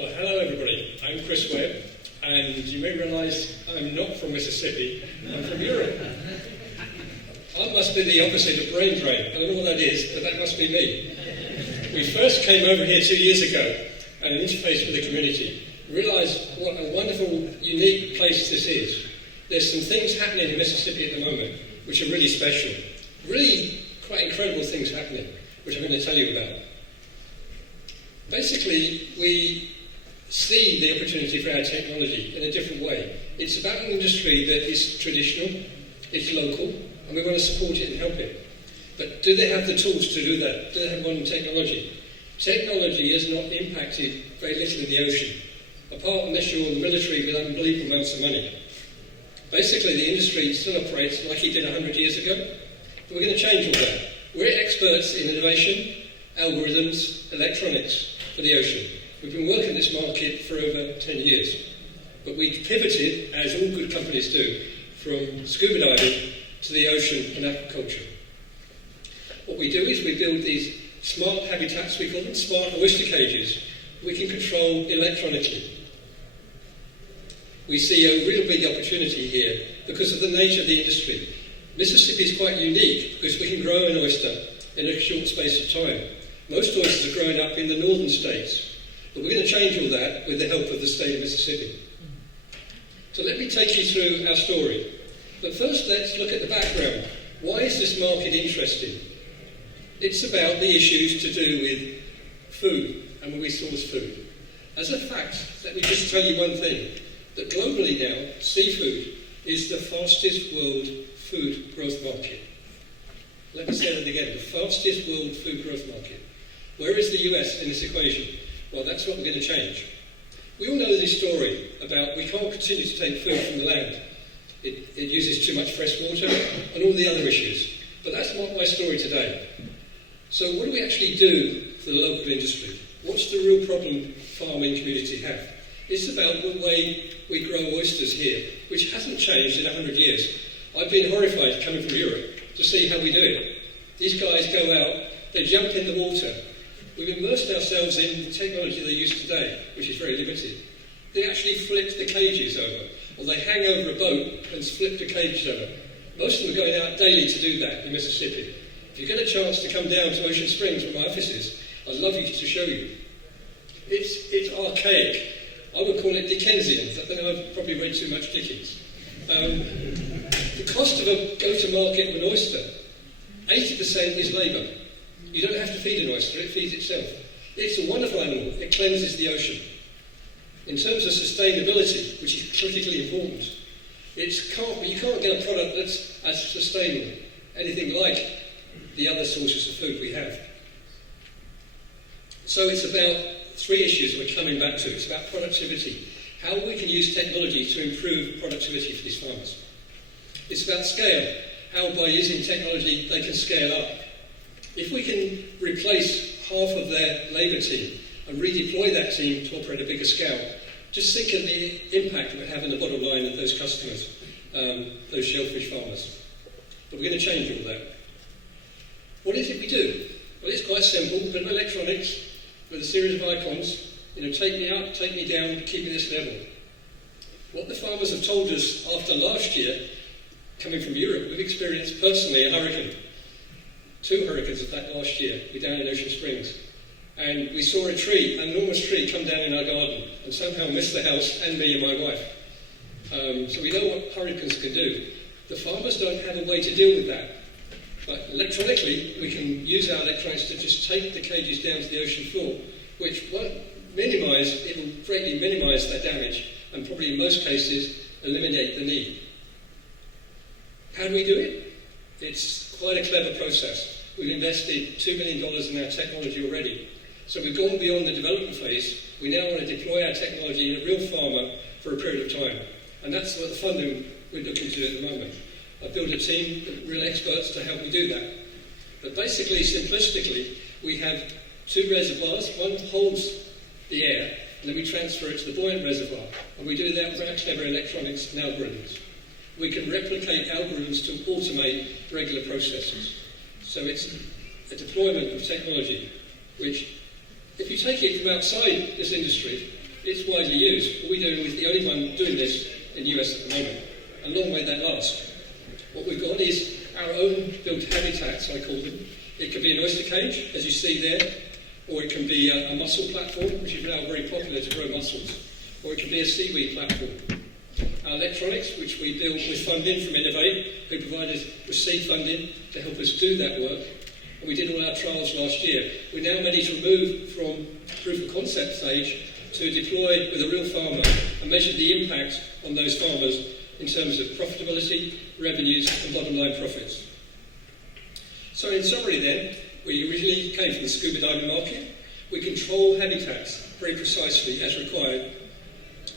Well, hello everybody. I'm Chris Webb, and you may realise I'm not from Mississippi, I'm from Europe. I must be the opposite of brain drain. I don't know what that is, but that must be me. We first came over here 2 years ago and interfaced with the community. Realised what a wonderful, unique place this is. There's some things happening in Mississippi at the moment which are really special. Really quite incredible things happening, which I'm going to tell you about. Basically, we see the opportunity for our technology in a different way. It's about an industry that is traditional, it's local, and we want to support it and help it. But do they have the tools to do that? Do they have modern technology? Technology has not impacted very little in the ocean, apart unless you're the military with unbelievable amounts of money. Basically, the industry still operates like it did 100 years ago, but we're going to change all that. We're experts in innovation, algorithms, electronics for the ocean. We've been working this market for over 10 years, but we pivoted, as all good companies do, from scuba diving to the ocean and aquaculture. What we do is we build these smart habitats, we call them smart oyster cages, we can control electronically. We see a real big opportunity here because of the nature of the industry. Mississippi is quite unique because we can grow an oyster in a short space of time. Most oysters are growing up in the northern states. But we're going to change all that with the help of the state of Mississippi. So let me take you through our story. But first, let's look at the background. Why is this market interesting? It's about the issues to do with food and when we source food. As a fact, let me just tell you one thing, that globally now, seafood is the fastest world food growth market. Let me say that again, the fastest world food growth market. Where is the US in this equation? Well, that's what we're going to change. We all know this story about we can't continue to take food from the land. It uses too much fresh water and all the other issues. But that's not my story today. So what do we actually do for the local industry? What's the real problem farming community have? It's about the way we grow oysters here, which hasn't changed in 100 years. I've been horrified coming from Europe to see how we do it. These guys go out, they jump in the water. We've immersed ourselves in the technology they use today, which is very limited. They actually flip the cages over, or they hang over a boat and flip the cages over. Most of them are going out daily to do that in Mississippi. If you get a chance to come down to Ocean Springs where my office is, I'd love you to show you. It's archaic. I would call it Dickensian. I think I've probably read too much Dickens. The cost of a go-to-market of an oyster, 80% is labour. You don't have to feed an oyster, it feeds itself. It's a wonderful animal, it cleanses the ocean. In terms of sustainability, which is critically important, you can't get a product that's as sustainable, anything like the other sources of food we have. So it's about three issues we're coming back to. It's about productivity, how we can use technology to improve productivity for these farmers. It's about scale, how by using technology they can scale up. If we can replace half of their labour team and redeploy that team to operate a bigger scale, just think of the impact it would have on the bottom line of those customers, those shellfish farmers. But we're going to change all that. What is it we do? Well, it's quite simple, a bit of electronics with a series of icons, take me up, take me down, keep me this level. What the farmers have told us after last year, coming from Europe, we've experienced personally a hurricane. 2 hurricanes, in fact, last year. We're down in Ocean Springs. And we saw an enormous tree come down in our garden and somehow miss the house and me and my wife. So we know what hurricanes can do. The farmers don't have a way to deal with that. But electronically, we can use our electronics to just take the cages down to the ocean floor, which won't it will greatly minimise that damage and probably in most cases eliminate the need. How do we do it? It's quite a clever process. We've invested $2 million in our technology already. So we've gone beyond the development phase. We now want to deploy our technology in a real farmer for a period of time. And that's what the funding we're looking to do at the moment. I've built a team of real experts to help me do that. But basically, simplistically, we have 2 reservoirs. One holds the air, and then we transfer it to the buoyant reservoir. And we do that with our clever electronics and algorithms. We can replicate algorithms to automate regular processes. So it's a deployment of technology, which, if you take it from outside this industry, It's widely used. What we're doing is the only one doing this in the US at the moment. And long may that last. What we've got is our own built habitats, I call them. It could be an oyster cage, as you see there, or it can be a mussel platform, which is now very popular to grow mussels, or it can be a seaweed platform. Our electronics, which we built with funding from Innovate, who provided with seed funding to help us do that work, and we did all our trials last year. We're now ready to move from proof of concept stage to deploy with a real farmer and measure the impact on those farmers in terms of profitability, revenues, and bottom line profits. So in summary then, we originally came from the scuba diving market. We control habitats very precisely as required.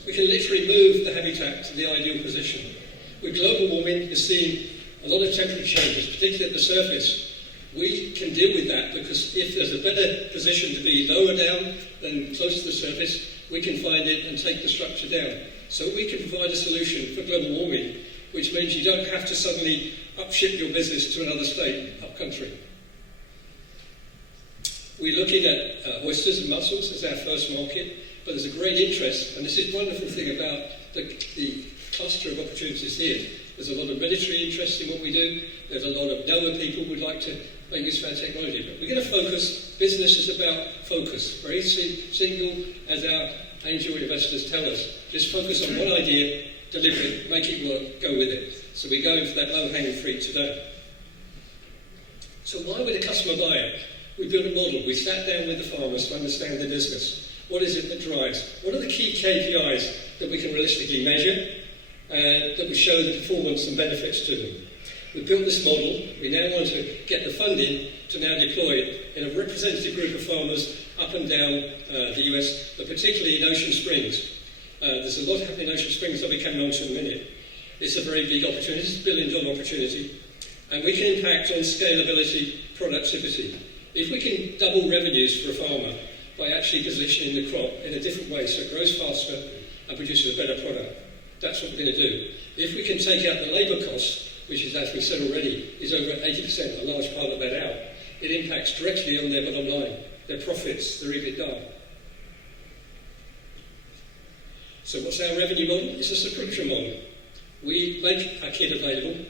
We can literally move the habitat to the ideal position. With global warming, you're seeing a lot of temperature changes, particularly at the surface. We can deal with that because if there's a better position to be lower down than close to the surface, we can find it and take the structure down. So we can provide a solution for global warming, which means you don't have to suddenly upship your business to another state, up country. We're looking at oysters and mussels as our first market, but there's a great interest, and this is one wonderful thing about the cluster of opportunities here. There's a lot of military interest in what we do. There's a lot of NOAA people who would like to make use of our technology. But we're going to focus. Business is about focus. Very single, as our angel investors tell us. Just focus on one idea, deliver it, make it work, go with it. So we're going for that low-hanging fruit today. So why would a customer buy it? We built a model. We sat down with the farmers to understand their business. What is it that drives? What are the key KPIs that we can realistically measure that will show the performance and benefits to them? We built this model. We now want to get the funding to now deploy it in a representative group of farmers up and down the US, but particularly in Ocean Springs. There's a lot happening in Ocean Springs I'll be coming on to in a minute. It's a very big opportunity. It's a $1 billion opportunity. And we can impact on scalability, productivity. If we can double revenues for a farmer by actually positioning the crop in a different way so it grows faster and produces a better product, that's what we're going to do. If we can take out the labour costs, which is, as we said already, is over 80%, a large part of that out, it impacts directly on their bottom line, their profits, their EBITDA. So what's our revenue model? It's a subscription model. We make our kit available.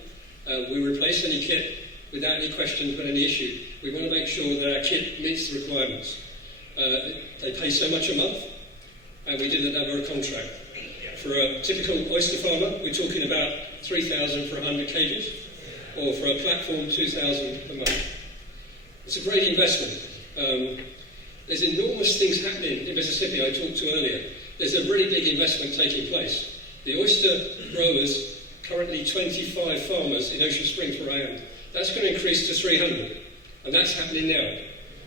We replace any kit without any questions about any issue. We want to make sure that our kit meets the requirements. They pay so much a month, and we did it over a contract. For a typical oyster farmer, we're talking about $3,000 for 100 cages, or for a platform, $2,000 per month. It's a great investment. There's enormous things happening in Mississippi I talked to earlier. There's a really big investment taking place. The oyster growers, currently 25 farmers in Ocean Springs where I am. That's going to increase to 300, and that's happening now.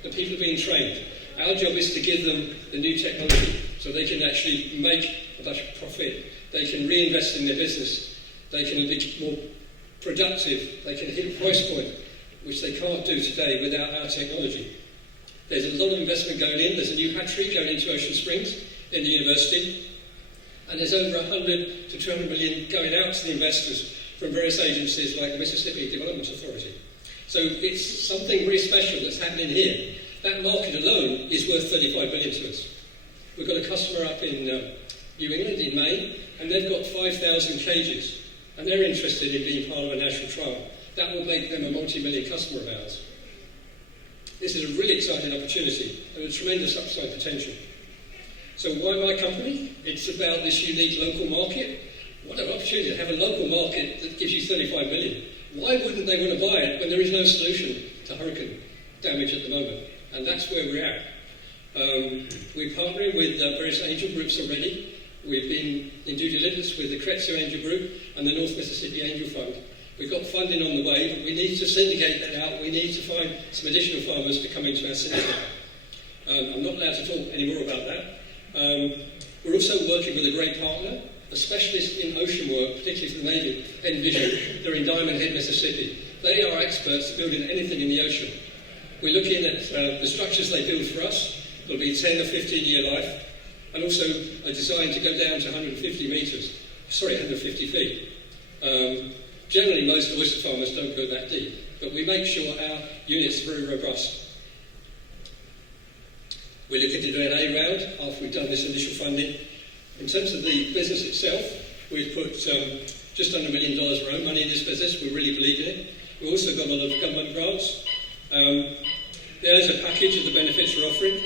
The people are being trained. Our job is to give them the new technology so they can actually make a much profit. They can reinvest in their business. They can be more productive. They can hit a price point, which they can't do today without our technology. There's a lot of investment going in. There's a new hatchery going into Ocean Springs in the university. And there's over 100 to 200 million going out to the investors from various agencies like the Mississippi Development Authority. So it's something really special that's happening here. That market alone is worth 35 billion to us. We've got a customer up in New England in Maine, and they've got 5,000 cages, and they're interested in being part of a national trial. That will make them a multi-million customer of ours. This is a really exciting opportunity and a tremendous upside potential. So why my company? It's about this unique local market. What an opportunity to have a local market that gives you 35 million. Why wouldn't they want to buy it when there is no solution to hurricane damage at the moment? And that's where we're at. We're partnering with various angel groups already. We've been in due diligence with the Crezio Angel Group and the North Mississippi Angel Fund. We've got funding on the way, but we need to syndicate that out. We need to find some additional farmers to come into our syndicate. I'm not allowed to talk any more about that. We're also working with a great partner, a specialist in ocean work, particularly for the Navy, Envision. They're in Diamond Head, Mississippi. They are experts at building anything in the ocean. We're looking at the structures they build for us. It'll be 10 or 15-year life, and also a design to go down to 150 feet. Generally, most oyster farmers don't go that deep, but we make sure our units are very robust. We're looking to do an A round after we've done this initial funding. In terms of the business itself, we've put just under $1 million of our own money in this business. We really believe in it. We've also got a lot of government grants. There's a package of the benefits we're offering.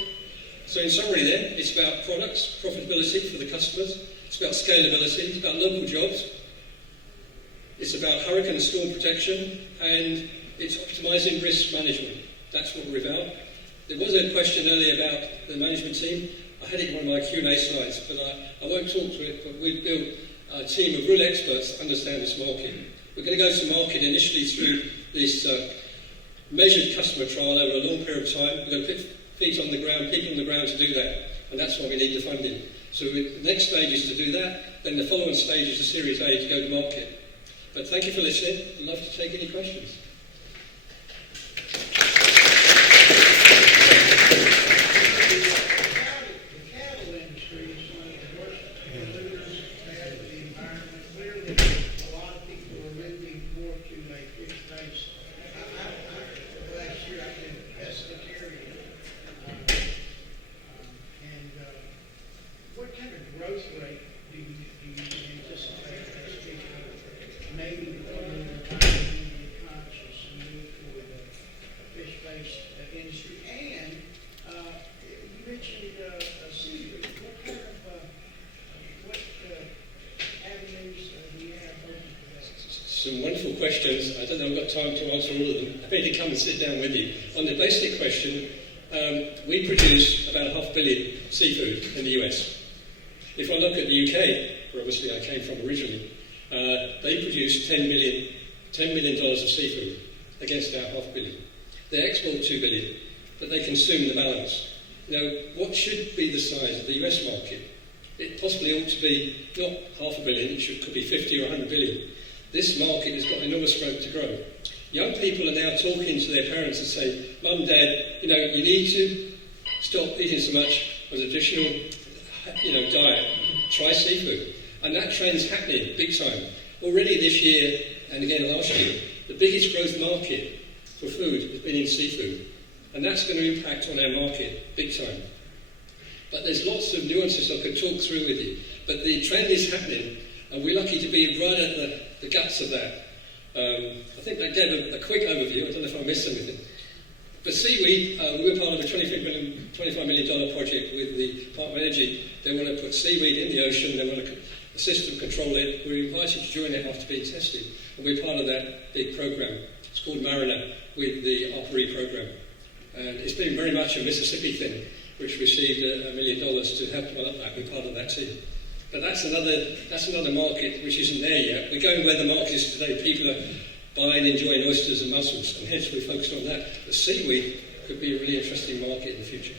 So in summary then, it's about products, profitability for the customers, it's about scalability, it's about local jobs, it's about hurricane and storm protection, and it's optimising risk management. That's what we're about. There was a question earlier about the management team. I had it in one of my Q&A slides, but I won't talk to it, but we've built a team of real experts that understand this market. We're going to go to market initially through this measured customer trial over a long period of time. We're going to put feet on the ground, people on the ground to do that, and that's why we need the funding. So the next stage is to do that, then the following stage is the Series A to go to market. But thank you for listening. I'd love to take any questions. Some wonderful questions. I don't know if I've got time to answer all of them. I need to come and sit down with you. On the basic question, we produce about 500 million seafood in the US. If I look at the UK, where obviously I came from originally, they produce $10 million of seafood against our 500 million. They export $2 billion, but they consume the balance. Now, what should be the size of the US market? It possibly ought to be not 500 million, it could be 50 or 100 billion. This market has got enormous scope to grow. Young people are now talking to their parents and say, Mum, Dad, you need to stop eating so much of the traditional, diet. Try seafood. And that trend's happening big time. Already this year, and again last year, the biggest growth market for food has been in seafood. And that's going to impact on our market big time. But there's lots of nuances I could talk through with you. But the trend is happening, and we're lucky to be right at the guts of that. I think that gave a quick overview. I don't know if I missed anything. But seaweed, we were part of a $25 million project with the Department of Energy. They want to put seaweed in the ocean. They want to assist and control it. We're invited to join it after being tested. And we're part of that big program. It's called Mariner with the ARPA program. And it's been very much a Mississippi thing, which received $1 million to help develop that. We're part of that too. But that's another market which isn't there yet. We're going where the market is today. People are buying and enjoying oysters and mussels, and hence we're focused on that. But seaweed could be a really interesting market in the future.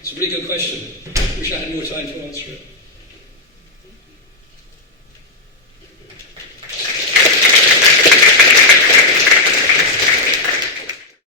It's a really good question. Wish I had more time to answer it.